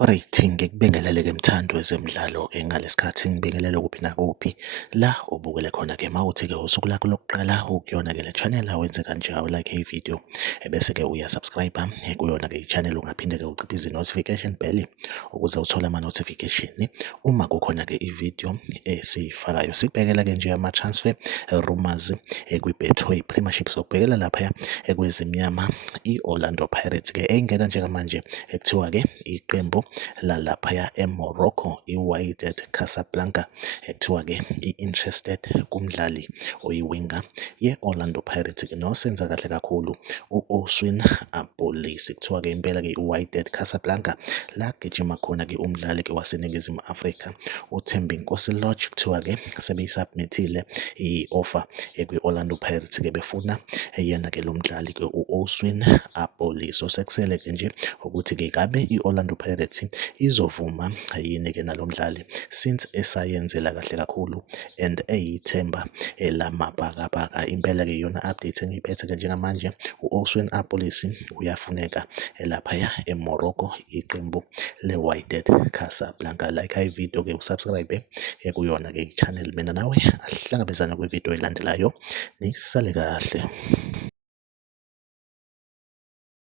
Alright, ngikubingelele-ke mthando wezemidlalo ngalesikhathi ngibingelele kuphi nakuphi la ubukele khona-ke mawuthi-ke usuku lakho lokuqala ukuyona-ke le channel awenze kanje like ividiyo bese-ke uya-subscribe kuyona-ke i-channel ungaphinde-ke uciphe izi-notification bell ukuze uthole ama-notification uma kukhona-ke ividiyo esiyifakayo. Sibhekela-ke nje ama-transfer rumors kwi-Betway Premiership, sokubhekela laphaya ekwezimnyama i-Orlando Pirates-ke engena njengamanje ekuthiwa-ke iqembu lalaphaya eMorocco i-Wydad Casablanca ekuthiwa-ke i-interested kumdlali oyiwinga ye-Orlando Pirates-ke nosenza kahle kakhulu u-Oswin Abolisi. Kuthiwa-ke impela-ke i-Wydad Casablanca la gijima khona-ke umdlali-ke waseNingizimu Afrika uThembinkosi Lorch. Kuthiwa-ke sebeyisubmithile i-offer kwi-Orlando Pirates-ke befuna yena-ke lo mdlali-ke u-Oswin Abolisi. Osekusele-ke nje ukuthi-ke ngabe i-Orlando Pirates izovuma yini-ke nalo mdlali since esayenzela kahle kakhulu and eyithemba lamabhakabhaka. Impela-ke iyona update engiyiphethe-ke njengamanje, u-Oswin Abolisi uyafuneka laphaya eMorocco iqembu le-Wydad Casablanca. Like ividiyo-ke usubscribe kuyona-ke i-channel, mina nawe asihlangabezane kwividiyo elandelayo, nisale kahle.